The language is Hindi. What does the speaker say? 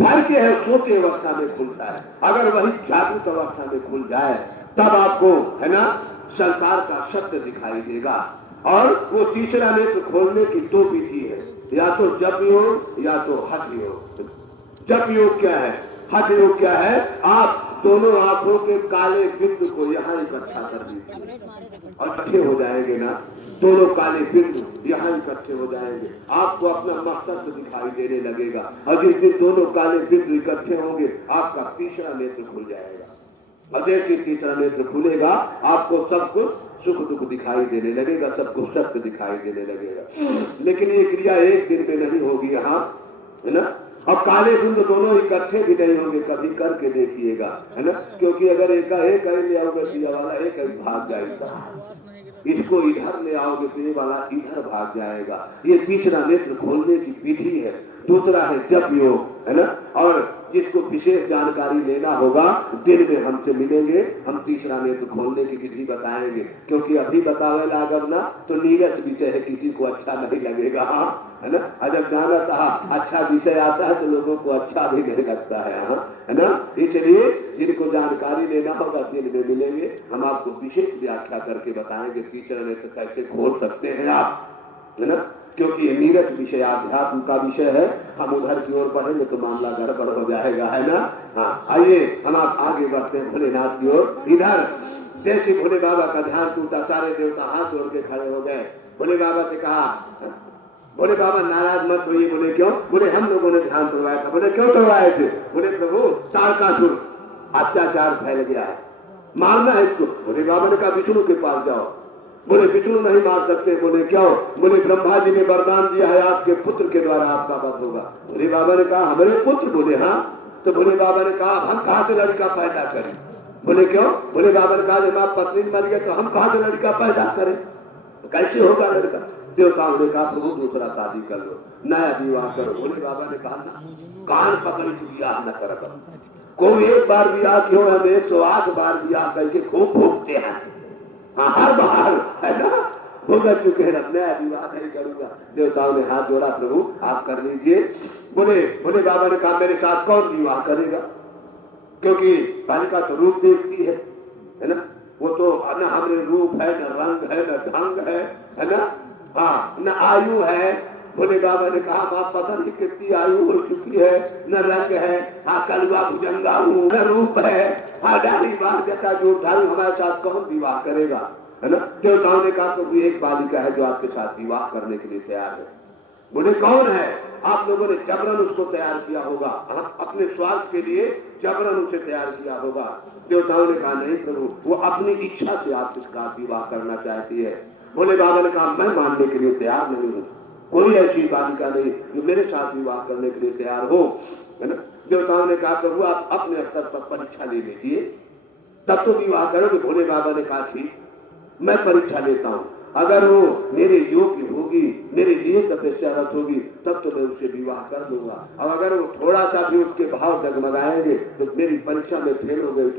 भर के है सोते अवस्था में खुलता है। अगर वही जागृत अवस्था में खुल जाए तब आपको है ना संसार का सत्य दिखाई देगा। और वो तीसरा नेत्र खोलने की दो विधि है, या तो जप योग या तो हठ योग। जप योग क्या है, हठ योग क्या है? आप दोनों आंखों के काले बिंदु को यहाँ इकट्ठा कर दीजिए और इकट्ठे हो जाएंगे ना, दोनों काले बिंदु यहाँ इकट्ठे हो जाएंगे, आपको अपना मकसद दिखाई देने लगेगा। और जिस दिन दोनों काले बिंदु इकट्ठे होंगे आपका तीसरा नेत्र खुल जाएगा। और जैसे तीसरा नेत्र खुलेगा आपको सब कुछ सुख दुख दिखाई देने लगेगा, सबको सत्य दिखाई देने लगेगा। लेकिन ये क्रिया एक दिन में नहीं होगी यहाँ, है ना। और काले बिंदु दोनों इकट्ठे भी नहीं होंगे, कभी करके देखिएगा, है ना। क्योंकि अगर एक ले आओगे दिया वाला एक भाग जाएगा, इसको इधर ले आओगे तो ये वाला इधर भाग जाएगा। ये तीसरा नेत्र खोलने की विधि है। दूसरा है जप योग, है ना। और जिसको विशेष जानकारी लेना होगा दिन में हमसे मिलेंगे, हम तीसरा नेत्र खोलने की विधि बताएंगे। क्योंकि अभी बतावे लागब ना तो नीरस विषय है, किसी को अच्छा नहीं लगेगा, है ना। और जब जाना था अच्छा विषय आता है तो लोगों को अच्छा भी नहीं लगता है ना। इसलिए जिनको जानकारी लेना होगा दिन में मिलेंगे, हम आपको विशेष व्याख्या करके बताएंगे तीसरा नेत्र कैसे खोल सकते हैं आप, है ना। क्योंकि ये नीरस विषय आध्यात्म का विषय है, हम उधर की ओर पढ़ेंगे तो मामला गड़बड़ हो जाएगा, है ना। हाँ, आइए हम आप आगे बढ़ते हैं भोलेनाथ की ओर। इधर जैसे भोले बाबा का ध्यान टूटा, सारे देवता हाथ जोड़ के खड़े हो गए। भोले बाबा से कहा, बोले बाबा नाराज मत होइए। बोले क्यों? बोले हम लोगों ने ध्यान तोड़वाया था। बोले क्यों तोड़वाए थे? बोले प्रभु तारकासुर अत्याचार फैल गया है, मारना है इसको। बोले बाबा ने कहा विष्णु के पास जाओ। बोले विष्णु नहीं मार सकते। बोले क्यों? बोले ब्रह्मा जी ने वरदान दिया है आपके पुत्र के द्वारा आपका वध होगा। बोले बाबा ने कहा हमारे पुत्र? बोले हाँ। तो बोले बाबा ने कहा हम कहाँ से लड़का पैदा करें? बोले क्यों? बोले बाबा ने कहा जब आप पत्नी मर गए तो हम कहाँ से लड़का पैदा करें, कैसे होगा लड़का? देवताओं ने कहा प्रभु दूसरा शादी कर लो, नया विवाह करो। बोले बाबा ने कहा ना, कान पकड़ी विवाह न कर, कोई एक बार विवाह क्यों, हम 108 बार विवाह करके खूब भोगते हैं, हाँ हर बार, है ना, भोग चुके हैं, नया विवाह नहीं करूंगा। देवताओं ने हाथ जोड़ा, प्रभु आप कर लीजिए। बोले बाबा ने कहा मेरे साथ कौन विवाह करेगा? क्योंकि बालिका तो रूप देखती है ना। वो तो न हमरे रूप है, न रंग है, न ढंग है ना, हाँ न आयु है। बोले बाबा ने कहा बात पता नहीं कितनी आयु हो चुकी है, न रंग है, हाँ कलवा भुजंगा हूँ, न रूप है, हाँ डाली बार जटा जो ढाल, हमारे साथ कौन विवाह करेगा, है ना। देवताओं ने कहा तो एक बालिका है जो आपके साथ विवाह करने के लिए तैयार है। बोले कौन है? आप लोगों ने जबरन उसको तैयार किया होगा, अपने स्वार्थ के लिए जबरन उसे तैयार किया होगा। देवताओं ने कहा नहीं प्रभु, वो अपनी इच्छा से आपके साथ विवाह करना चाहती है। बोले बाबा ने कहा मैं मानने के लिए तैयार नहीं हूँ, कोई ऐसी बालिका नहीं जो मेरे साथ विवाह करने के लिए तैयार हो, है ना। देवताओं ने कहा प्रभु आप अपने स्तर पर परीक्षा ले लीजिए तब तो विवाह करोगे। भोले बाबा ने कहा ठीक मैं परीक्षा लेता हूँ, अगर वो मेरे योग्य होगी, मेरे लिए तपस्यारत होगी तब तो मैं उससे विवाह कर दूंगा। और अगर वो थोड़ा सा भी उसके भाव डगमगाएंगे तो मेरी परीक्षा में फेल हो गए